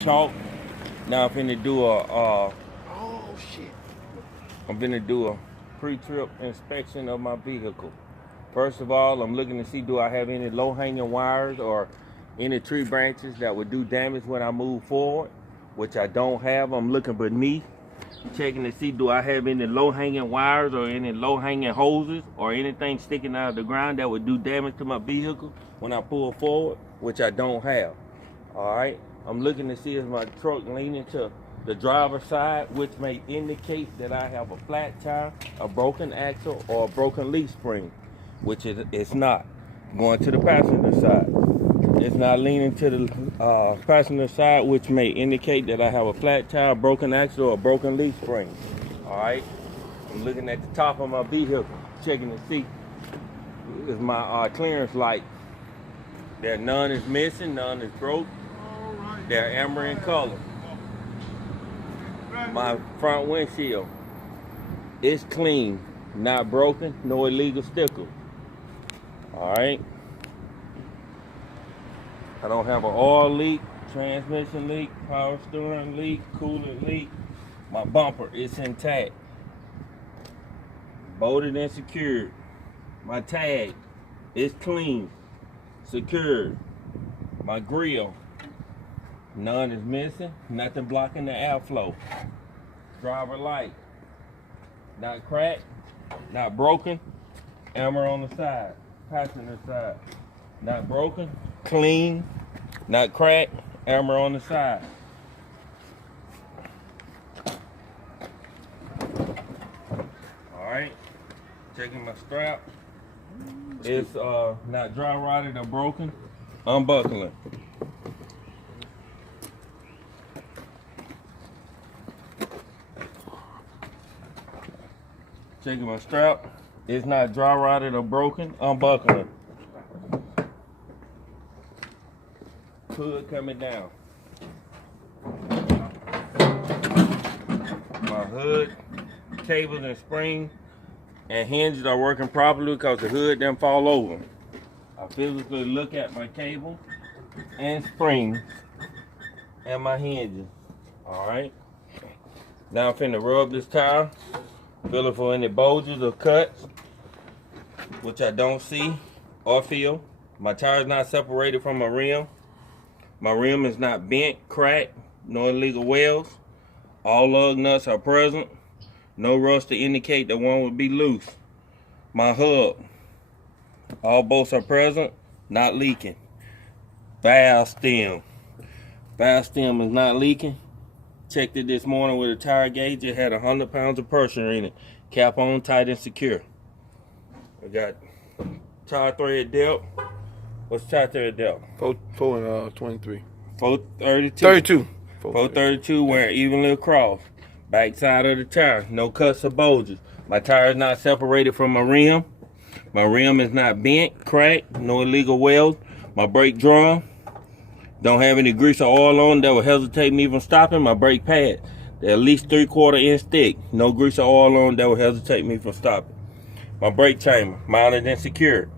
Talk. Now I'm finna do Oh shit. a pre-trip inspection of my vehicle. First of all, I'm looking to see do I have any low-hanging wires or any tree branches that would do damage when I move forward, which I don't have. I'm looking beneath, checking to see do I have any low-hanging wires or any low-hanging hoses or anything sticking out of the ground that would do damage to my vehicle when I pull forward, which I don't have. All right, I'm looking to see is my truck leaning to the driver's side, which may indicate that I have a flat tire, a broken axle, or a broken leaf spring, which it's not. Going to the passenger side, it's not leaning to the passenger side, which may indicate that I have a flat tire, broken axle, or a broken leaf spring. All right, I'm looking at the top of my vehicle, checking to see is my clearance light. There none is missing, none is broke. They're amber in color. My front windshield is clean, not broken, no illegal stickers. All right. I don't have an oil leak, transmission leak, power steering leak, coolant leak. My bumper is intact, bolted and secured. My tag is clean, secured. My grill, none is missing, nothing blocking the airflow. Driver light, not cracked, not broken, amber on the side. Passenger side, not broken, clean, not cracked, amber on the side. All right, checking my strap. It's not dry rotted or broken. Unbuckling. Checking my strap. It's not dry rotted or broken. Unbuckling. Hood coming down. My hood, cables and springs and hinges are working properly because the hood didn't fall over. I physically look at my cable and springs and my hinges. All right. Now I'm finna rub this tire. Feeling for any bulges or cuts, which I don't see or feel. My tire is not separated from my rim. My rim is not bent, cracked, no illegal welds. All lug nuts are present. No rust to indicate that one would be loose. My hub, all bolts are present, not leaking. Valve stem is not leaking. Checked it this morning with a tire gauge. It had 100 pounds of pressure in it. Cap on, tight and secure. I got tire thread depth. What's tire thread depth? 23. 432. 32. 432 wearing evenly across. Back side of the tire. No cuts or bulges. My tire is not separated from my rim. My rim is not bent, cracked, no illegal welds. My brake drum don't have any grease or oil on that will hesitate me from stopping. My brake pad, they're at least 3/4 inch thick. No grease or oil on that will hesitate me from stopping. My brake chamber, mounted and secured.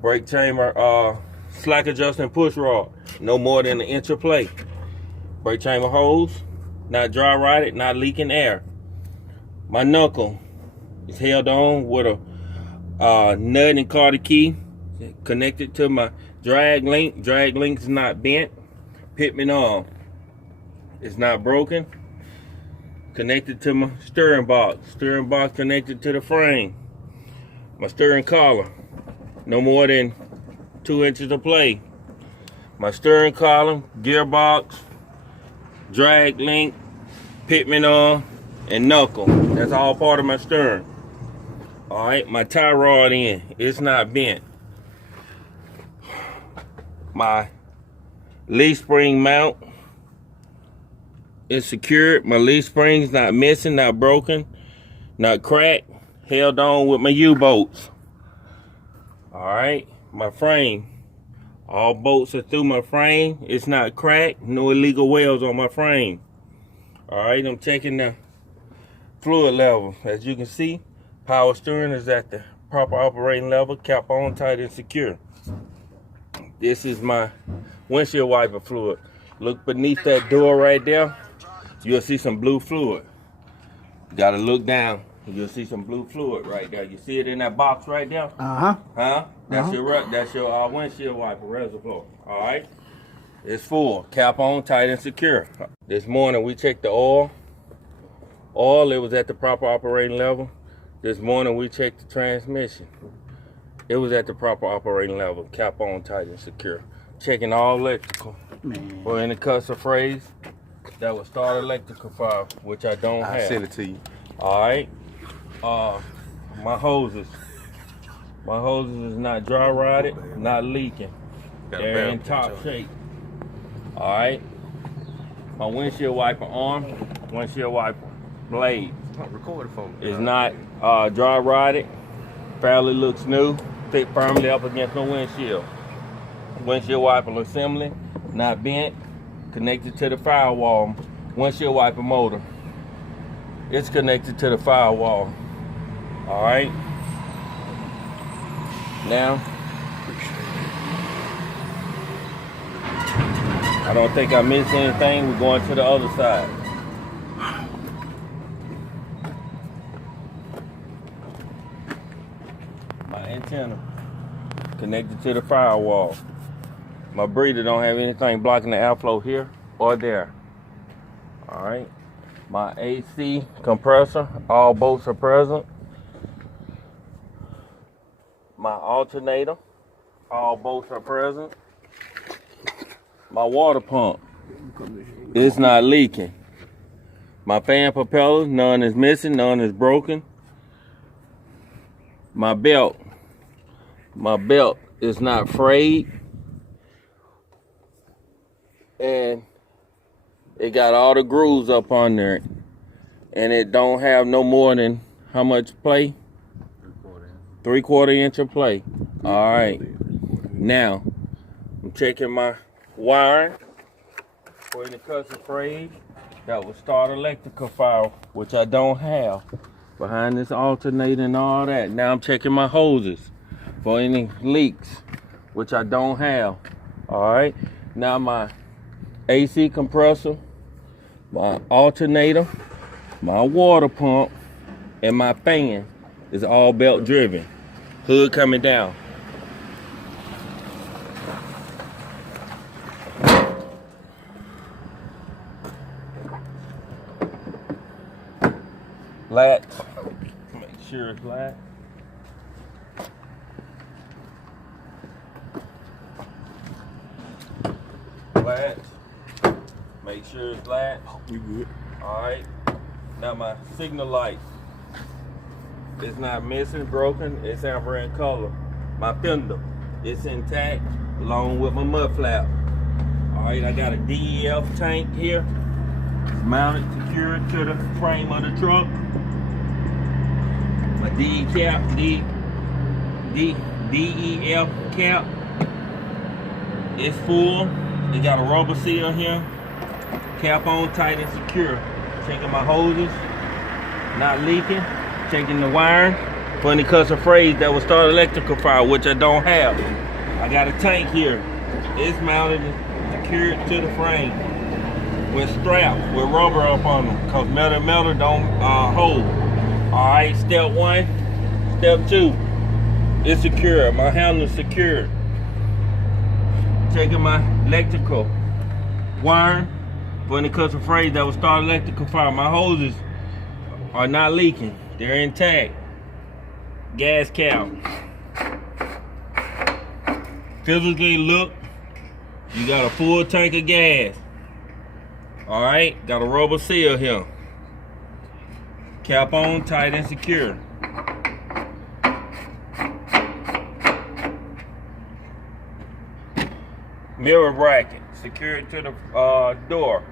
Brake chamber, slack adjusting push rod, no more than 1 inch of play. Brake chamber hose, not dry rotted, not leaking air. My knuckle is held on with a nut and Carter key connected to my drag link. Drag link is not bent. Pitman arm is not broken. Connected to my steering box. Steering box connected to the frame. My steering collar, no more than 2 inches of play. My steering column, gearbox, drag link, pitman arm, and knuckle. That's all part of my steering. All right, my tie rod end, it's not bent. My leaf spring mount is secured. My leaf spring's not missing, not broken, not cracked. Held on with my U-bolts. All right, my frame. All bolts are through my frame. It's not cracked. No illegal welds on my frame. All right, I'm checking the fluid level. As you can see, power steering is at the proper operating level. Cap on, tight and secure. This is my windshield wiper fluid. Look beneath that door right there. You'll see some blue fluid. You gotta look down. You'll see some blue fluid right there. You see it in that box right there? Uh-huh. Huh? That's your windshield wiper reservoir. All right. It's full. Cap on, tight and secure. This morning we checked the oil. Oil, it was at the proper operating level. This morning we checked the transmission. It was at the proper operating level. Cap on, tight and secure. Checking all electrical. Man. For any cuss or phrase that would start electrical fire, which I don't have. I'll send it to you. All right. My hoses. My hoses is not dry rotted, not leaking. They're in top shape. All right. My windshield wiper arm, windshield wiper blade Record it for me. is not dry rotted. Fairly looks new. Fit firmly up against the windshield. Windshield wiper assembly, not bent. Connected to the firewall. Windshield wiper motor. It's connected to the firewall. All right. Now, I don't think I missed anything. We're going to the other side. My antenna connected to the firewall. My breather don't have anything blocking the airflow here or there. All right. My AC compressor, all bolts are present. My alternator, all bolts are present. My water pump is not leaking. My fan propellers, none is missing, none is broken. My belt is not frayed. And it got all the grooves up on there. And it don't have no more than how much play? 3/4 inch of play. All right. Now, I'm checking my wiring for any cuss or phrase that will start electrical fire, which I don't have. Behind this alternator and all that. Now I'm checking my hoses for any leaks, which I don't have. All right. Now my AC compressor, my alternator, my water pump, and my fan is all belt driven. Hood coming down. Latch. Make sure it's latched. Latch. Make sure it's latched. You good? Alright. Now my signal light is not missing, broken, it's amber in color. My fender is intact along with my mud flap. Alright, I got a DEF tank here. It's mounted, secured to the frame of the truck. My DEF cap is full. It got a rubber seal here. Cap on, tight and secure. Checking my hoses, not leaking. Checking the wiring for any cuss or phrase that will start electrical fire, which I don't have. I got a tank here. It's mounted and secured to the frame with straps with rubber up on them, because metal don't hold. All right, step one. Step two, it's secure. My handle is secured. Checking my electrical wiring for any cuss or phrase that will start electrical fire. My hoses are not leaking. They're intact. Gas cap. Physically look, you got a full tank of gas. All right, got a rubber seal here. Cap on, tight and secure. Mirror bracket, secured to the door.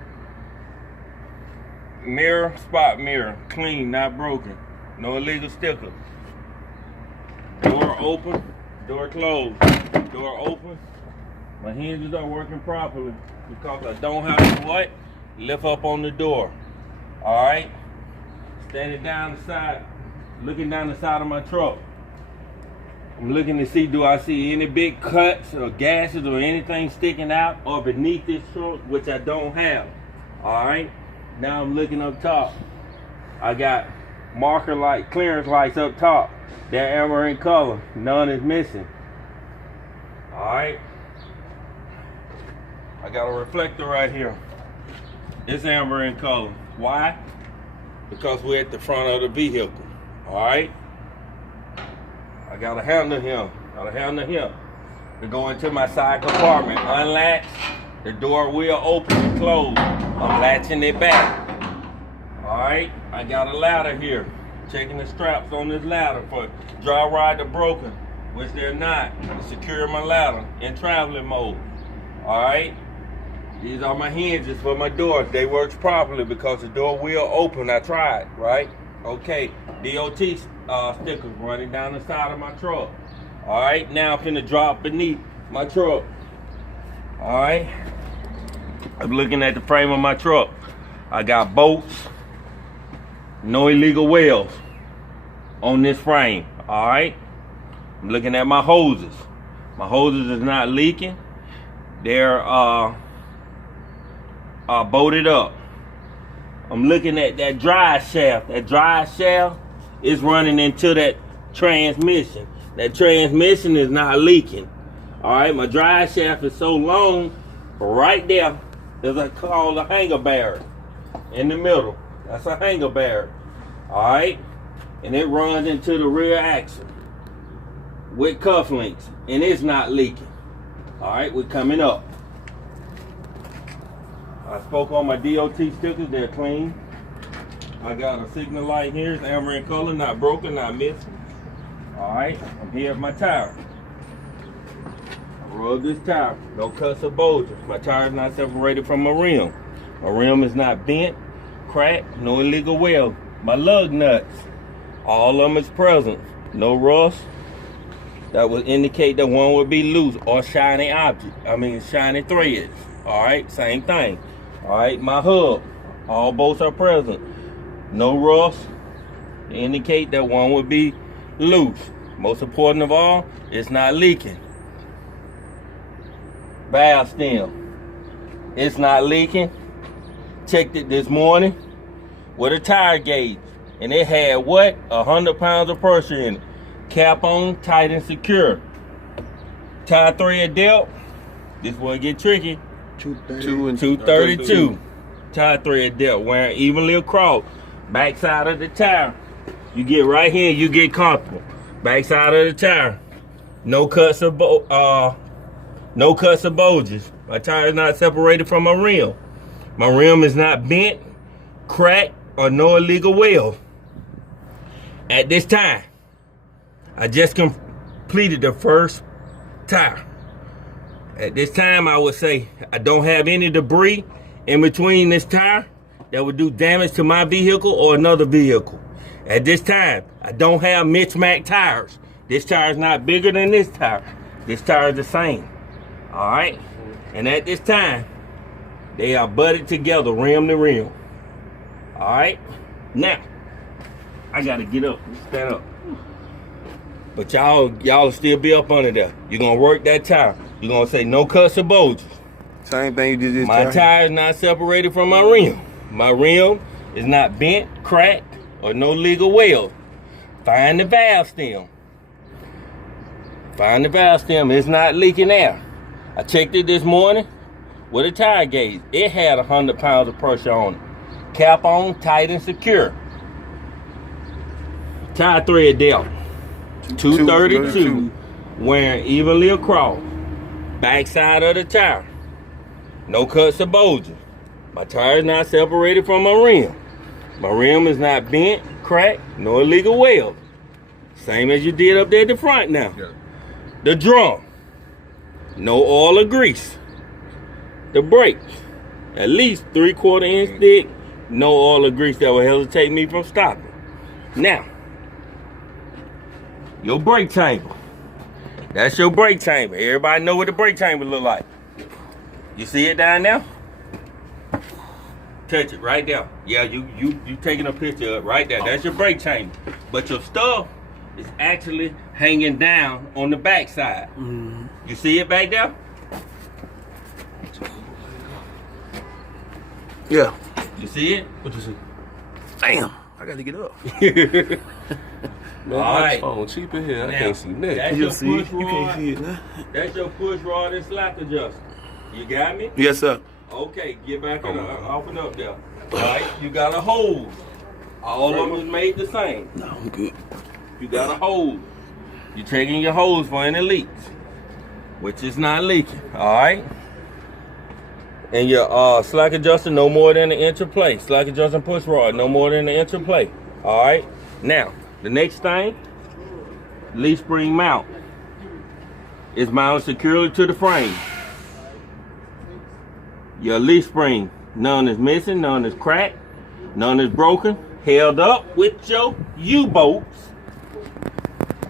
Mirror, spot mirror, clean, not broken. No illegal stickers. Door open, door closed. Door open. My hinges are working properly because I don't have to what? Lift up on the door. All right. Standing down the side, looking down the side of my truck. I'm looking to see, do I see any big cuts or gashes or anything sticking out or beneath this truck, which I don't have. All right. Now I'm looking up top. I got marker light, clearance lights up top. They're amber in color. None is missing. All right. I got a reflector right here. It's amber in color. Why? Because we're at the front of the vehicle. All right. I got a handle here. To go into my side compartment. Unlatch. The door will open and close. I'm latching it back. Alright. I got a ladder here. Checking the straps on this ladder for dry ride to broken, which they're not. To secure my ladder in traveling mode. Alright. These are my hinges for my door. They work properly because the door will open. I tried, right? Okay. DOT stickers running down the side of my truck. All right, now I'm finna drop beneath my truck. All right, I'm looking at the frame of my truck. I got bolts, no illegal welds on this frame. All right, I'm looking at my hoses. My hoses is not leaking. They're bolted up. I'm looking at that drive shaft. That drive shaft is running into that transmission. That transmission is not leaking. All right, my drive shaft is so long, right there is called a hanger barrier in the middle. That's a hanger barrier. All right, and it runs into the rear axle with cuff links, and it's not leaking. All right, we're coming up. I spoke on my DOT stickers, they're clean. I got a signal light here, it's amber in color, not broken, not missing. All right, I'm here at my tire. I rub this tire, no cuts or bulges. My tire is not separated from my rim. My rim is not bent, cracked, no illegal weld. My lug nuts, all of them is present. No rust. That would indicate that one would be loose or shiny shiny threads. All right, same thing. All right, my hub, all bolts are present. No rust, indicate that one would be loose. Most important of all, it's not leaking. Valve stem, it's not leaking. Checked it this morning with a tire gauge, and it had what? 100 pounds of pressure in it. Cap on, tight and secure. Tire thread depth, this one get tricky. 232. Tire thread depth, wearing evenly across. Back side of the tire, you get right here, you get comfortable. Back side of the tire, no cuts or bulges. My tire is not separated from my rim. My rim is not bent, cracked, or no illegal weld. At this time, I just completed the first tire. At this time, I would say I don't have any debris in between this tire that would do damage to my vehicle or another vehicle. At this time, I don't have mismatched tires. This tire is not bigger than this tire. This tire is the same. All right? And at this time, they are butted together, rim to rim. All right? Now, I gotta get up, stand up. But y'all still be up under there. You're gonna work that tire. You're gonna say no cuts or bulges. Same thing you did this My time. tire is not separated from my rim. My rim is not bent, cracked, or no legal weld. Find the valve stem. Find the valve stem. It's not leaking air. I checked it this morning with a tire gauge. It had 100 pounds of pressure on it. Cap on, tight and secure. Tire thread depth, 232. Wearing evenly across. Back side of the tire. No cuts or bulges. My tire is not separated from my rim. My rim is not bent, cracked, no illegal weld. Same as you did up there at the front now. Yeah. The drum, no oil or grease. The brakes, at least 3/4 inch thick, no oil or grease that will hesitate me from stopping. Now, your brake chamber. That's your brake chamber. Everybody know what the brake chamber look like. You see it down there? Touch it right there. Yeah, you taking a picture of it right there. That's your brake chamber. But your stuff is actually hanging down on the back side. You see it back there? Yeah. You see it? What you see? Damn. I got to get up. Man, All my right. phone cheap in here. I Now, can't see nothing. that's You your see it? push You can't rod. see it now. That's your push rod and slack adjuster. You got me? Yes, sir. Okay, get back and off and up there. All right, you got a hose. All of them is made the same. No, I'm good. You got a hose. You're checking your hose for any leaks, which is not leaking. All right. And your slack adjuster no more than an inch of play. Slack adjuster and push rod no more than an inch of play. All right. Now the next thing, leaf spring mount is mounted securely to the frame. Your leaf spring, none is missing, none is cracked, none is broken. Held up with your U-bolts.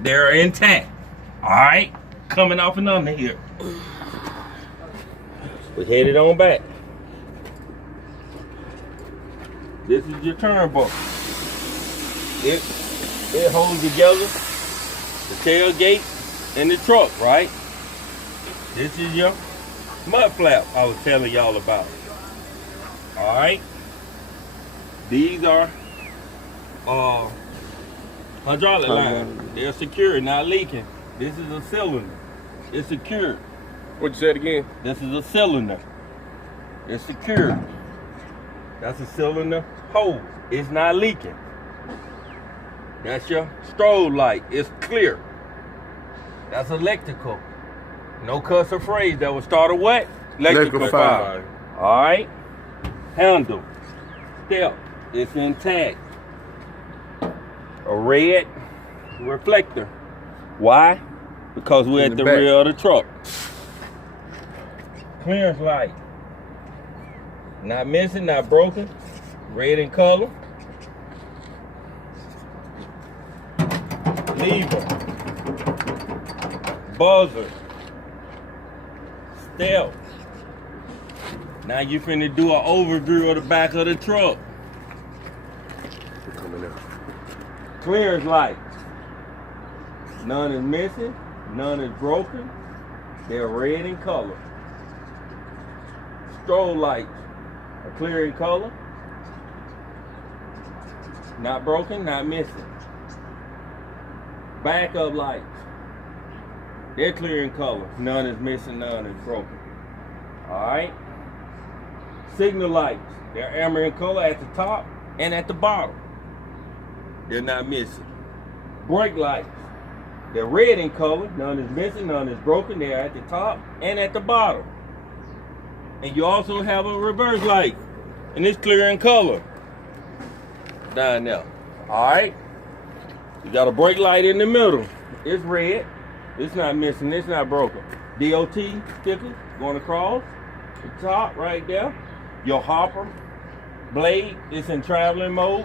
They're intact. All right, coming off and under here. We headed on back. This is your turnbuckle. It holds together the tailgate and the truck, right? This is your mud flap I was telling y'all about. All right. These are hydraulic lines. They're secure, not leaking. This is a cylinder. It's secure. What you said again? This is a cylinder. It's secure. That's a cylinder hose. It's not leaking. That's your strobe light. It's clear. That's electrical. No cuss or phrase that will start a what? Electrical fire. All right. Handle. Step. It's intact. A red reflector. Why? Because we're In at the the back. rear of the truck. Clearance light. Not missing, not broken. Red in color. Lever. Buzzer. Step. Now you finna do an overview of the back of the truck. We're coming out. Clearance light. None is missing, none is broken. They're red in color. Strobe lights are clear in color. Not broken, not missing. Backup lights. They're clear in color. None is missing, none is broken. Alright? Signal lights. They're amber in color at the top and at the bottom. They're not missing. Brake lights. They're red in color. None is missing, none is broken. They're at the top and at the bottom. And you also have a reverse light. And it's clear in color. Down there. Alright? You got a brake light in the middle. It's red. It's not missing. It's not broken. DOT sticker going across the top right there. Your hopper blade is in traveling mode.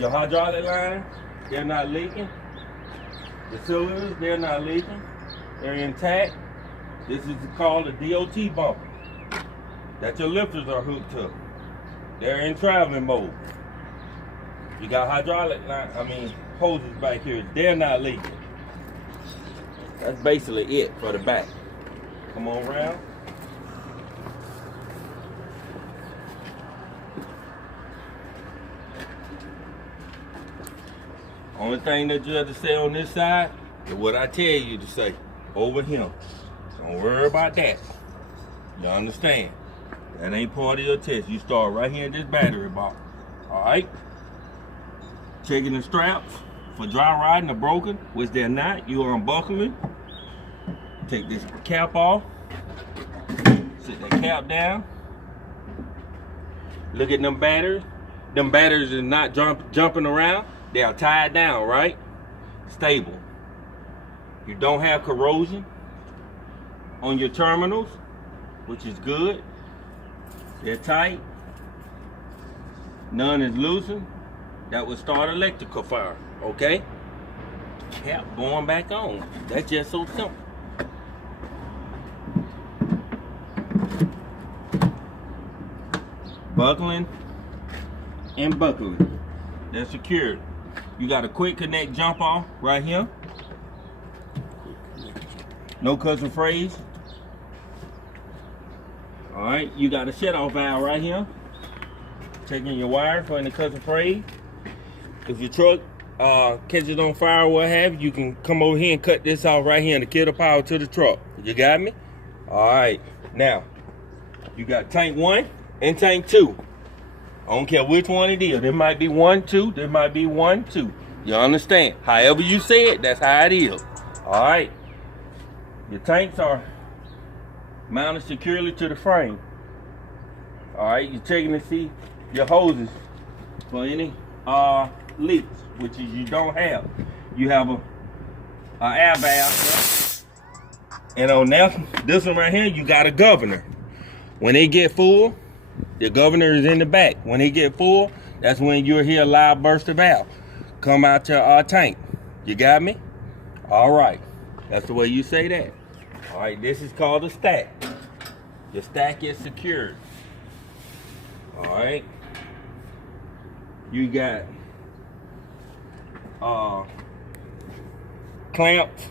Your hydraulic line, they're not leaking. The cylinders, they're not leaking. They're intact. This is called a DOT bumper that your lifters are hooked to. They're in traveling mode. You got hydraulic line, hoses back here. They're not leaking. That's basically it for the back. Come on around. Only thing that you have to say on this side is what I tell you to say over him. Don't worry about that. You understand? That ain't part of your test. You start right here in this battery box. Alright? Checking the straps for dry riding or broken, which they're not. You are unbuckling. Take this cap off. Sit that cap down. Look at them batteries. Them batteries are not jumping around. They are tied down, right? Stable. You don't have corrosion on your terminals, which is good. They're tight. None is loosened. That would start electrical fire, okay? Cap going back on. That's just so simple. Buckling and buckling. They're secured. You got a quick connect jump off right here. No cuss or phrase. All right, you got a shut-off valve right here. Checking your wire for any cuss or phrase. If your truck catches on fire or what have you, you can come over here and cut this off right here and kill the power to the truck. You got me? All right. Now, you got tank 1 and tank 2. I don't care which one it is. There might be 1, 2. There might be 1, 2. You understand? However you say it, that's how it is. All right. Your tanks are mounted securely to the frame. All right. You're checking to see your hoses for any leaks, which is you don't have. You have a air valve, and on this one right here, you got a governor. When they get full, the governor is in the back. When they get full, that's when you'll hear a loud burst of valve come out your tank. You got me? All right. That's the way you say that. All right. This is called a stack. Your stack is secured. All right. You got clamps.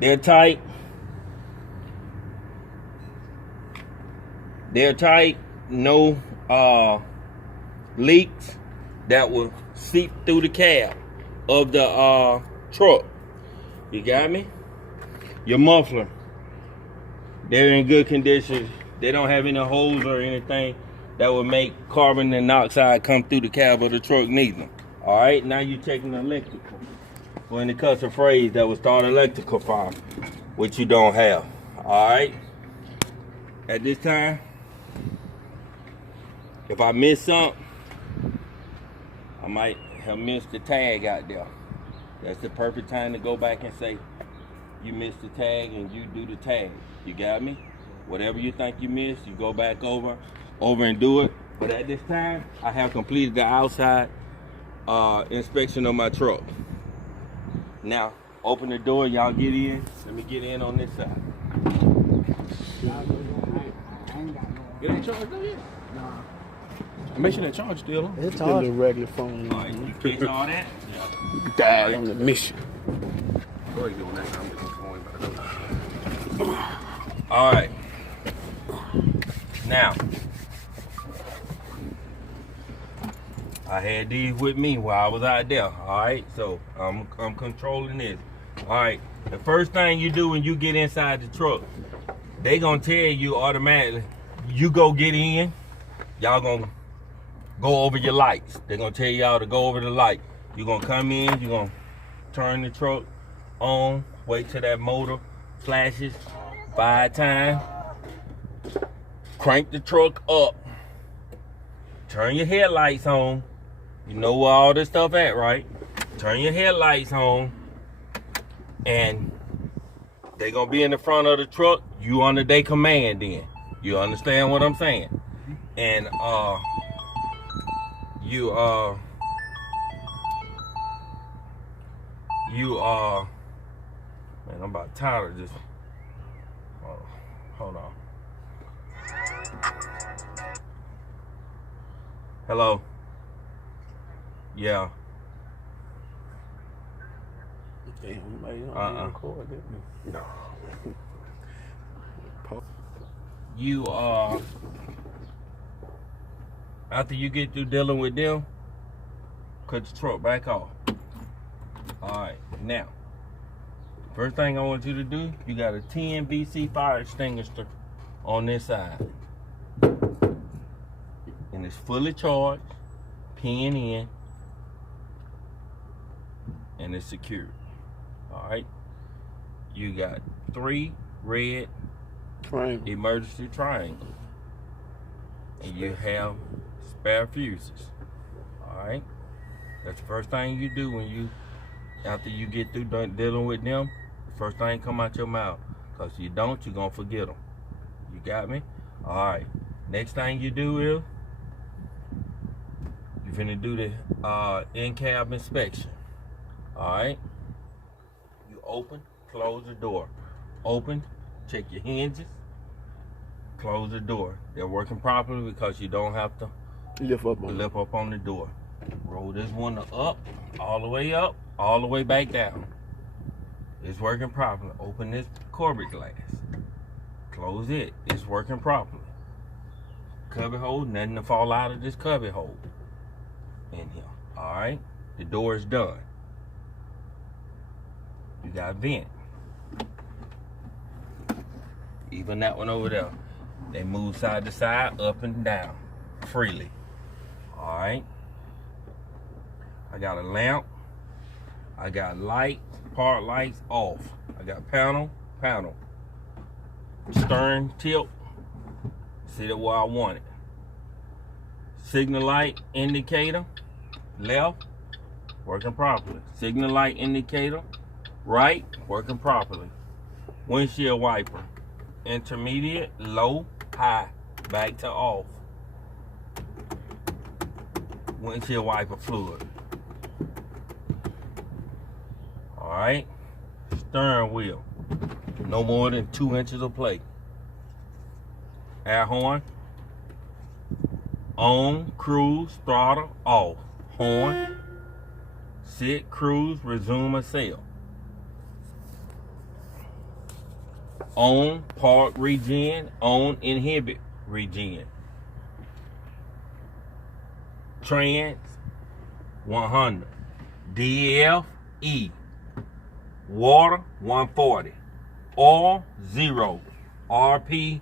They're tight. They're tight. No leaks that will seep through the cab of the truck. You got me? Your muffler. They're in good condition. They don't have any holes or anything that will make carbon monoxide come through the cab of the truck neither. All right, now you're checking the electrical. For any cuss or phrase that will start electrical fire, which you don't have. All right. At this time, if I miss something, I might have missed the tag out there. That's the perfect time to go back and say, you missed the tag and you do the tag. You got me? Whatever you think you missed, you go back over and do it. But at this time, I have completed the outside inspection of my truck. Now, open the door, y'all get in. Let me get in on this side. Get in charge though, yeah? Make sure that charge still on. It's all the regular phone. All right, you catch all that? Die on the mission. Go ahead, doing that. I'm just going by the All right. Now, I had these with me while I was out there. All right, so I'm controlling this. All right, the first thing you do when you get inside the truck, they gonna tell you automatically, you go get in, y'all gonna go over your lights. They're gonna tell y'all to go over the light. You're gonna come in, you're gonna turn the truck on, wait till that motor flashes 5 times, crank the truck up, turn your headlights on. You know where all this stuff at, right? Turn your headlights on, and they gonna be in the front of the truck. You under their command then. You understand what I'm saying? And man, I'm about tired of this. Oh, hold on. Hello? Yeah. No. You after you get through dealing with them, cut the truck back off. Alright, now first thing I want you to do, you got a 10 VC fire extinguisher on this side. And it's fully charged, pin in, and it's secured. Alright. You got 3 red emergency triangles. And you have spare fuses. Alright. That's the first thing you do when you, after you get through dealing with them, the first thing come out your mouth. Cause you don't, you're gonna forget them. You got me? Alright. Next thing you do is, you're finna do the in-cab inspection. Alright. You open, close the door. Open, check your hinges, close the door. They're working properly because you don't have to lift up on the door. Roll this one up, all the way back down. It's working properly. Open this Corbett glass. Close it. It's working properly. Cubby hole, nothing to fall out of this cubby hole in here. Alright? The door is done. You got vent. Even that one over there. They move side to side, up and down, freely. Alright? I got a lamp. I got light, park lights off. I got panel. Stern tilt. See that where I want it. Signal light indicator, left, working properly. Signal light indicator, right, working properly. Windshield wiper, intermediate, low, high, back to off. Windshield wiper fluid. Alright, stern wheel, no more than 2 inches of play. Air horn, on, cruise, throttle, off. Horn, sit, cruise, resume or sail. On, park, regen, on, inhibit, regen. Trans, 100. DFE, water, 140. Oil, 0. RP,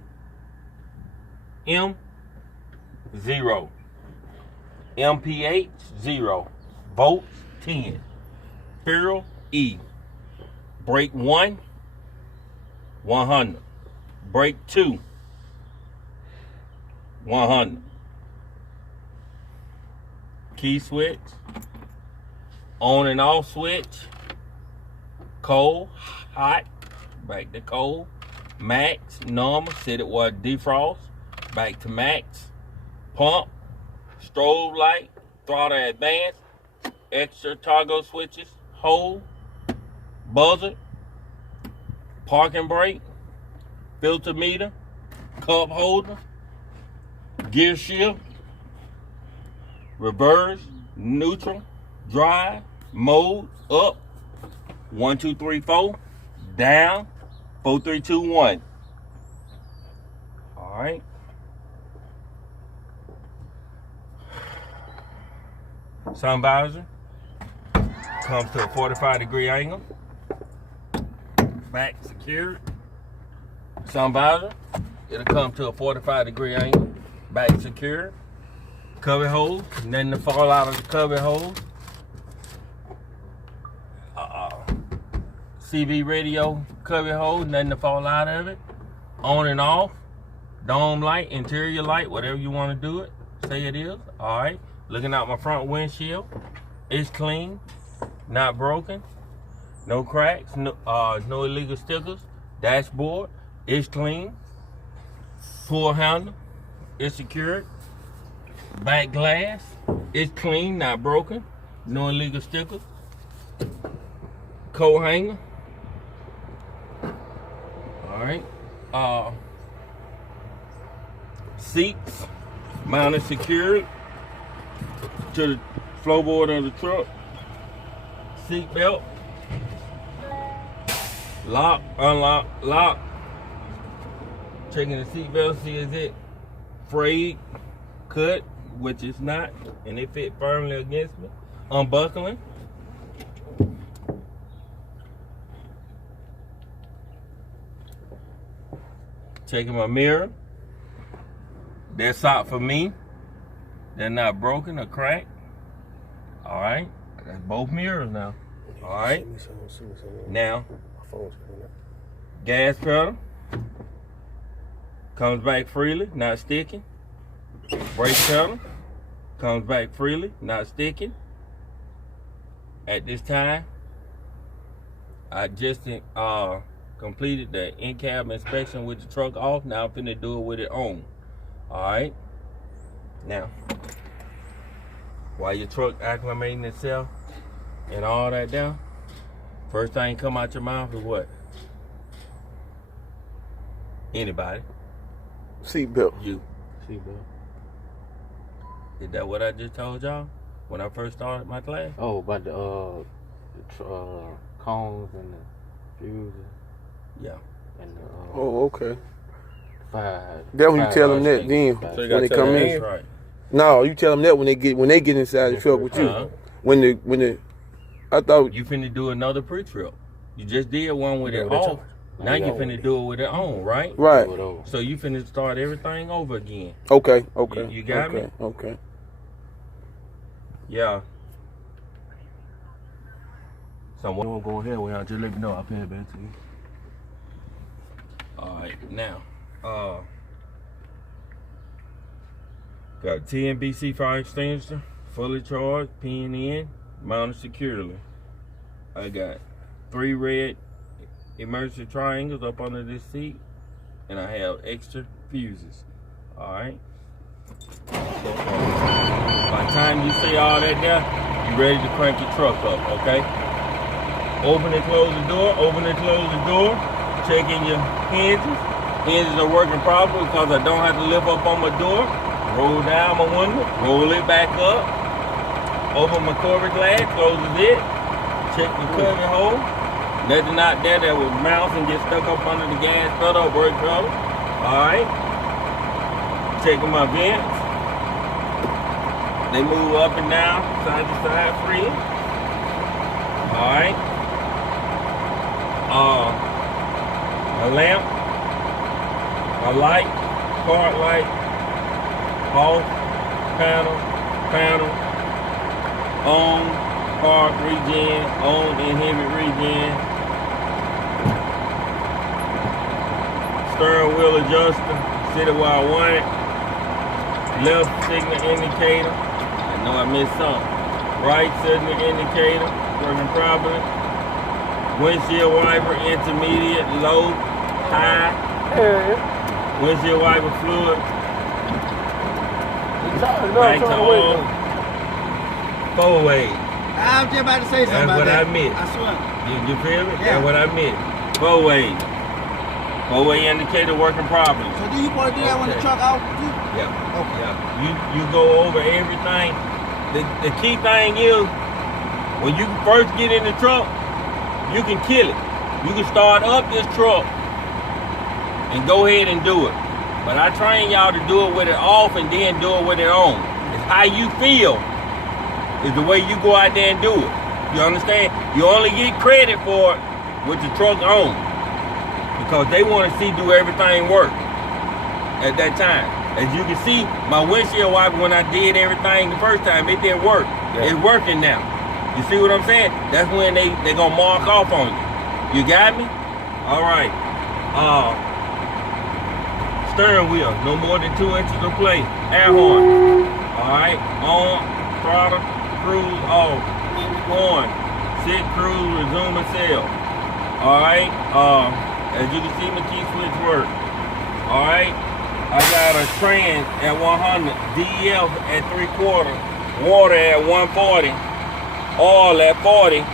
M, 0. MPH, 0. Volts, 10. Fuel, E. Brake 1, 100. Brake 2, 100. Key switch. On and off switch. Cold, hot, back to cold. Max, normal, set it where defrost. Back to max. Pump, strobe light, throttle advance, extra toggle switches, hold, buzzer, parking brake, filter meter, cup holder, gear shift, reverse, neutral, drive, mode, up, 1, 2, 3, 4, down, 4, 3, 2, 1. All right. Sun visor comes to a 45-degree angle. Back secured. Sun visor, it'll come to a 45-degree angle. Back secured. Cubby hole, nothing to fall out of the cubby hole. CB radio cubby hole, nothing to fall out of it. On and off. Dome light, interior light, whatever you want to do it. Say it is. All right. Looking out my front windshield. It's clean, not broken, no cracks, no illegal stickers. Dashboard, it's clean. Full handle, it's secured. Back glass, it's clean, not broken, no illegal stickers. Coat hanger. All right. Seats, mounted secured to the floorboard of the truck. Seat belt. Lock, unlock, lock. Checking the seat belt, see is it frayed, cut, which it's not, and it fit firmly against me. Unbuckling. Checking my mirror. That's out for me. They're not broken or cracked. All right. That's both mirrors now. All right. Now, gas pedal comes back freely, not sticking. Brake pedal comes back freely, not sticking. At this time, I just completed the in-cab inspection with the truck off. Now I'm finna do it with it on. All right. Now, while your truck acclimating itself and all that down, first thing come out your mouth is what? Anybody? Seatbelt. You. Seatbelt. Is that what I just told y'all when I first started my class? Oh, about the cones and fuses. Yeah. And Oh, okay. 5. That when you tell them that, things. then Five. So you when gotta they tell come them in. That's right. No, you tell them that when they get inside the truck with you. Uh-huh. When the I thought You finna do another pre-trip. You just did one with Yeah, it with that off. Now you finna do it with it on, right? right. Do it over. So you finna start everything over again. Okay. You got okay, me? Okay. Yeah. So when you go ahead, well, just let me know. I'll pay it back to you. Alright, now. Got TNBC fire extinguisher, fully charged, pin in, mounted securely. I got 3 red emergency triangles up under this seat, and I have extra fuses. Alright. By the time you see all that there, you ready to crank your truck up, okay? Open and close the door, checking your hinges. Hinges are working properly because I don't have to lift up on my door. Roll down my window, roll it back up. Open my cover glass, closes it. Check the cover hole. Nothing out there that will mouse and get stuck up under the gas pedal or brake pedal. Alright. Checking my vents. They move up and down, side to side, free. Alright. My lamp, my light, park light, off, panel, on, park, regen, on, inhibit, regen. Steering wheel adjuster, sit it where I want it. Left signal indicator, I know I missed something. Right signal indicator, working properly. Windshield wiper, intermediate, low, high. Windshield wiper fluid. Back to on. 4-way. I was just about to say something That's about what that. I meant. I swear. You feel me? Yeah. That's what I meant. 4-way. 4-way indicator working properly. So do you want to do that when the Okay. truck out too? Yeah. Okay. Yeah. You go over everything. The key thing is when you first get in the truck, you can kill it. You can start up this truck and go ahead and do it. But I train y'all to do it with it off and then do it with it on. It's how you feel is the way you go out there and do it. You understand? You only get credit for it with the truck on. Because they want to see do everything work at that time. As you can see, my windshield wiper, when I did everything the first time, it didn't work. Yeah. It's working now. You see what I'm saying? That's when they gonna mark off on you. You got me? All right. Steering wheel, no more than 2 inches of play. Air horn. All right. On, throttle, cruise off. Horn. Sit, cruise, resume and sail. All right. As you can see, my key switch work. All right. I got a trans at 100, DEF at 3/4, water at 140, oil at 40,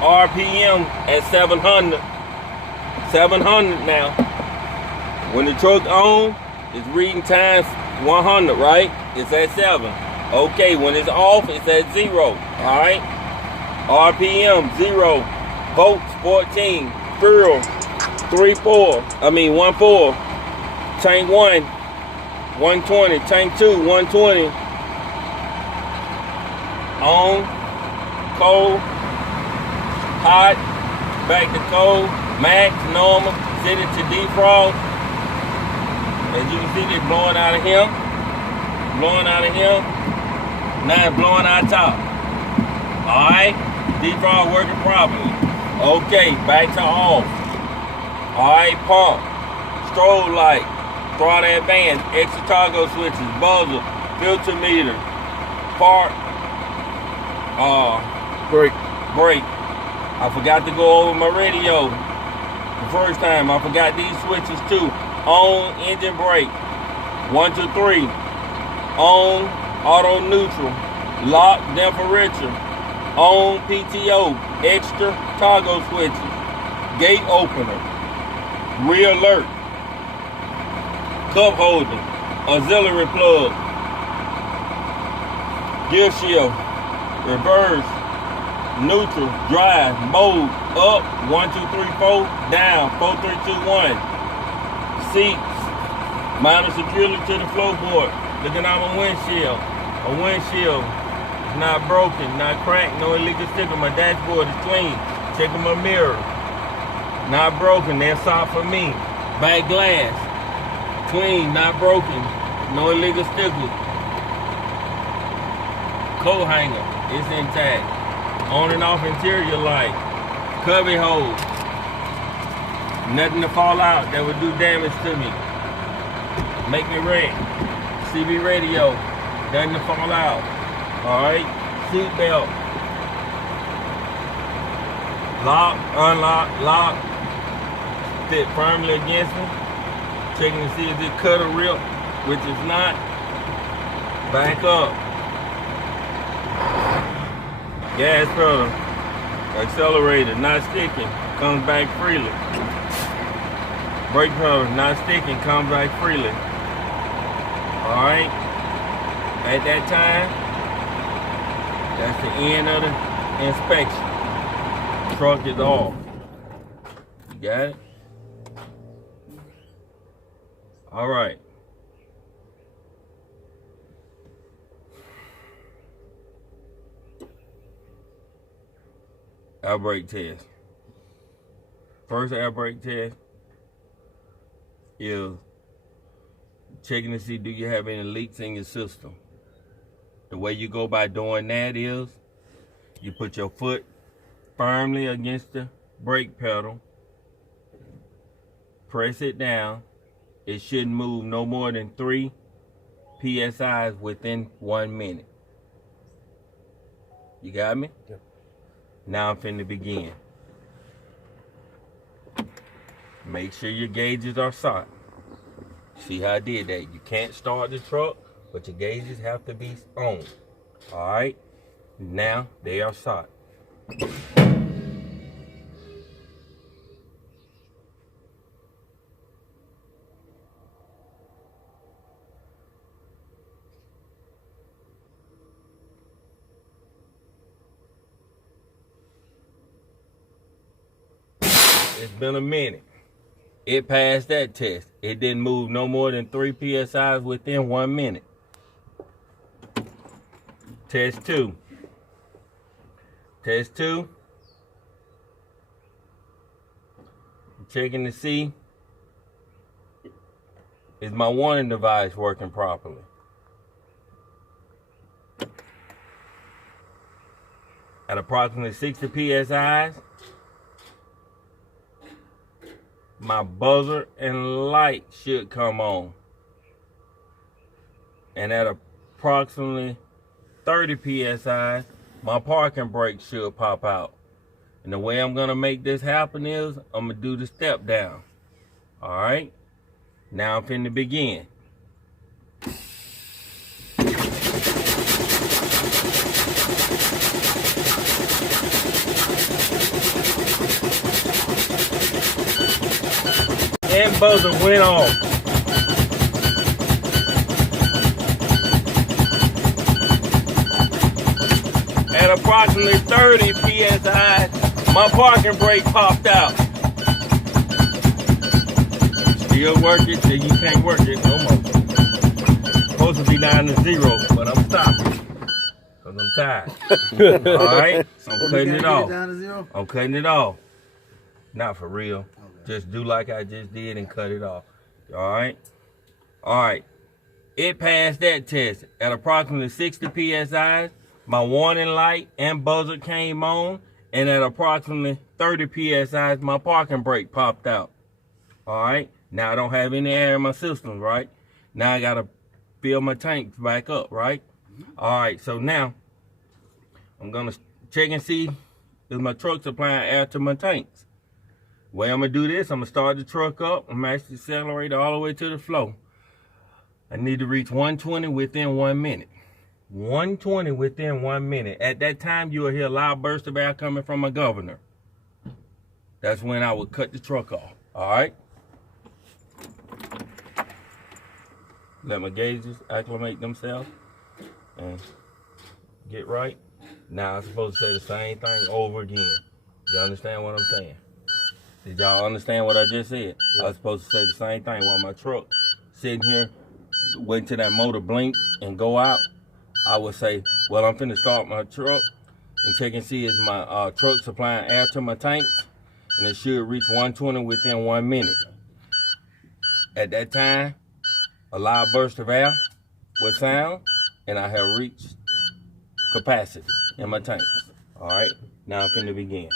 RPM at 700. 700 now. When the truck on, it's reading times 100, right? It's at 7. Okay, when it's off, it's at 0. All right. RPM 0, volts 14, fuel 1.4. Tank 1, 120. Tank 2, 120. On, cold, hot, back to cold, max, normal, set it to defrost. As you can see, it's blowing out of here. Blowing out of here. Now it's blowing out top. Alright, defrost working properly. Okay, back to off. Alright, pump, strobe light, throttle advance, extra toggle switches, buzzer, filter meter, park, brake. I forgot to go over my radio the first time. I forgot these switches too. On, engine brake, 1 to 3. On, auto neutral, lock, differential. On, PTO, extra toggle switches, gate opener, rear alert, cup holder, auxiliary plug, gear shift, reverse, neutral, drive, mode, Up, 1, 2, 3, 4. Down, 4, 3, 2, 1. Seats, mounted securely to the floorboard. Looking out my windshield. A windshield is not broken, not cracked, no illegal sticker. My dashboard is clean. Checking my mirror. Not broken, they're soft for me. Back glass, clean, not broken, no illegal stickers. Coat hanger, it's intact. On and off interior light. Cubby hole. Nothing to fall out that would do damage to me. Make me wreck. CB radio, nothing to fall out. Alright, seat belt. Lock, unlock, lock. Fit firmly against me. Checking to see if it cut or rip, which is not. Back up. Gas pedal. Accelerator, not sticking. Comes back freely. Brake pedal, not sticking. Comes back freely. Alright. At that time, that's the end of the inspection. Truck is off. You got it? All right. Air brake test. First air brake test is checking to see do you have any leaks in your system. The way you go by doing that is you put your foot firmly against the brake pedal, press it down. It shouldn't move no more than 3 PSIs within 1 minute. You got me? Yep. Now I'm finna begin. Make sure your gauges are solid. See how I did that? You can't start the truck, but your gauges have to be on. All right? Now they are solid. It's been a minute. It passed that test. It didn't move no more than 3 PSIs within 1 minute. Test 2. Test 2. I'm checking to see is my warning device working properly. At approximately 60 PSIs, my buzzer and light should come on. And at approximately 30 PSI, my parking brake should pop out. And the way I'm gonna make this happen is I'm gonna do the step down. All right, now I'm finna begin. And buzzer went off. At approximately 30 PSI, my parking brake popped out. Still work it till you can't work it no more. Supposed to be down to 0, but I'm stopping. Cause I'm tired. Alright? I'm cutting it off. Down to 0? I'm cutting it off. Not for real. Just do like I just did and cut it off. All right? All right. It passed that test. At approximately 60 PSI, my warning light and buzzer came on. And at approximately 30 PSI, my parking brake popped out. All right? Now I don't have any air in my system, right? Now I got to fill my tanks back up, right? All right. So now I'm going to check and see if my truck's supplying air to my tanks. The way I'm going to do this, I'm going to start the truck up. I'm actually accelerating all the way to the floor. I need to reach 120 within 1 minute. 120 within 1 minute. At that time, you will hear a loud burst of air coming from my governor. That's when I would cut the truck off. All right? Let my gauges acclimate themselves and get right. Now I'm supposed to say the same thing over again. You understand what I'm saying? Did y'all understand what I just said? I was supposed to say the same thing while my truck sitting here, waiting till that motor blink and go out. I would say, well, I'm finna start my truck and check and see is my truck supplying air to my tanks, and it should reach 120 within 1 minute. At that time, a loud burst of air would sound, and I have reached capacity in my tanks. All right, now I'm finna begin.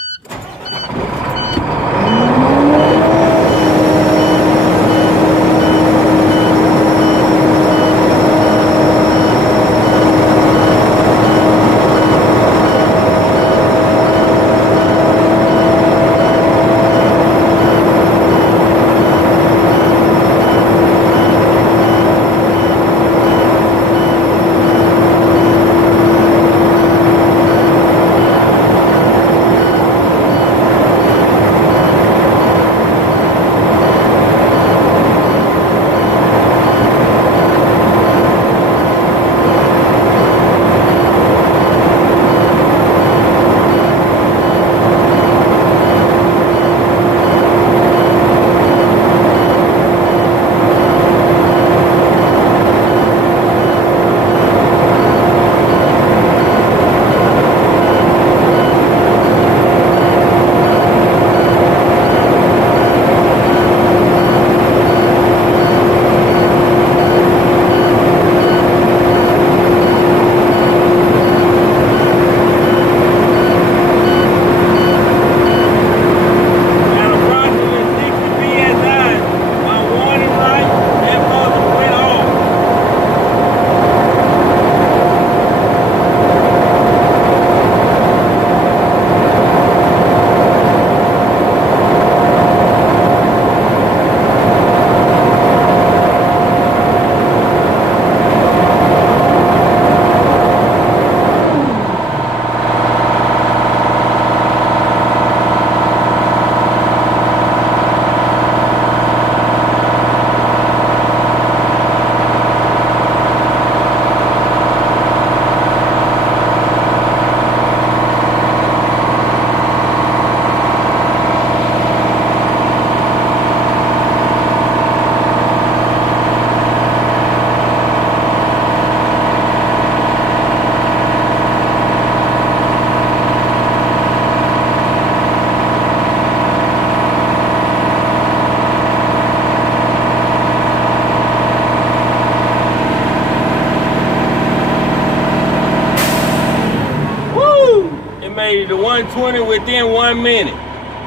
Made it to 120 within 1 minute.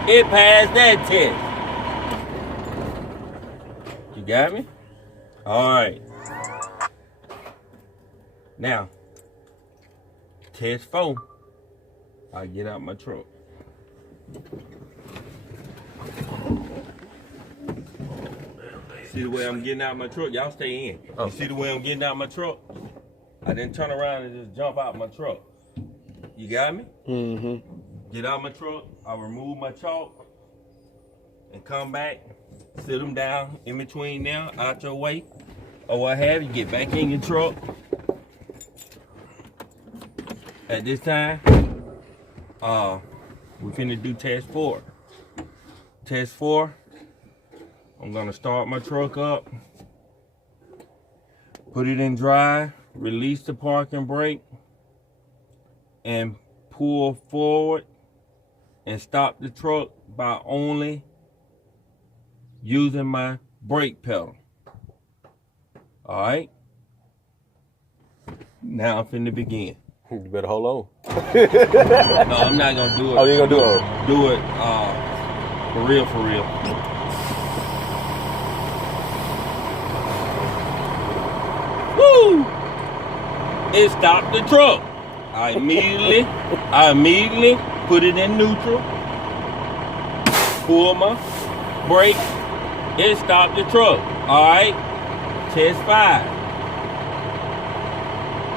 It passed that test. You got me? All right. Now, test 4. I get out my truck. See the way I'm getting out my truck? Y'all stay in. Oh. You see the way I'm getting out my truck? I didn't turn around and just jump out my truck. You got me? Mm-hmm. Get out my truck, I remove my chalk, and come back, sit them down in between now, out your way, or what have you, get back in your truck. At this time, we finna do test 4. Test 4, I'm gonna start my truck up, put it in drive, release the parking brake, and pull forward and stop the truck by only using my brake pedal. All right. Now I'm finna begin. You better hold on. No, I'm not gonna do it. Oh, you ain't gonna do it? Do it for real, for real. Woo! It stopped the truck. I immediately put it in neutral, pull my brake, it stopped the truck. All right, test 5.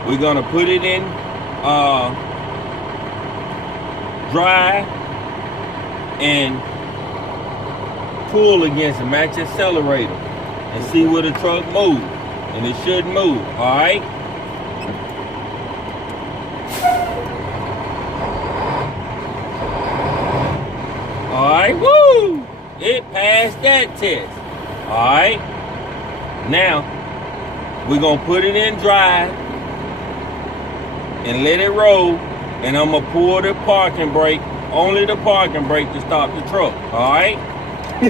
We're gonna put it in drive and pull against the max accelerator and see where the truck moves, and it should move. All right. Alright, woo! It passed that test. Alright. Now, we're gonna put it in drive and let it roll. And I'm gonna pull the parking brake, only the parking brake to stop the truck. Alright?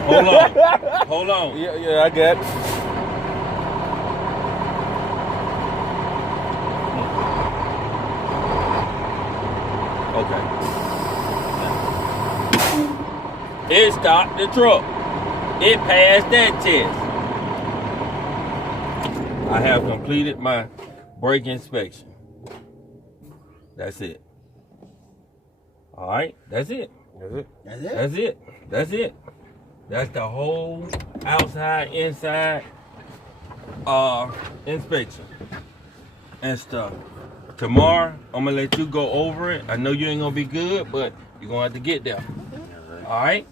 Hold on. Hold on. Yeah, I got it. Okay. It stopped the truck. It passed that test. I have completed my brake inspection. That's it. All right, that's it. That's it. That's it. That's it. That's it. That's the whole outside, inside inspection and stuff. Tomorrow, I'm gonna let you go over it. I know you ain't gonna be good, but you're gonna have to get there. All right?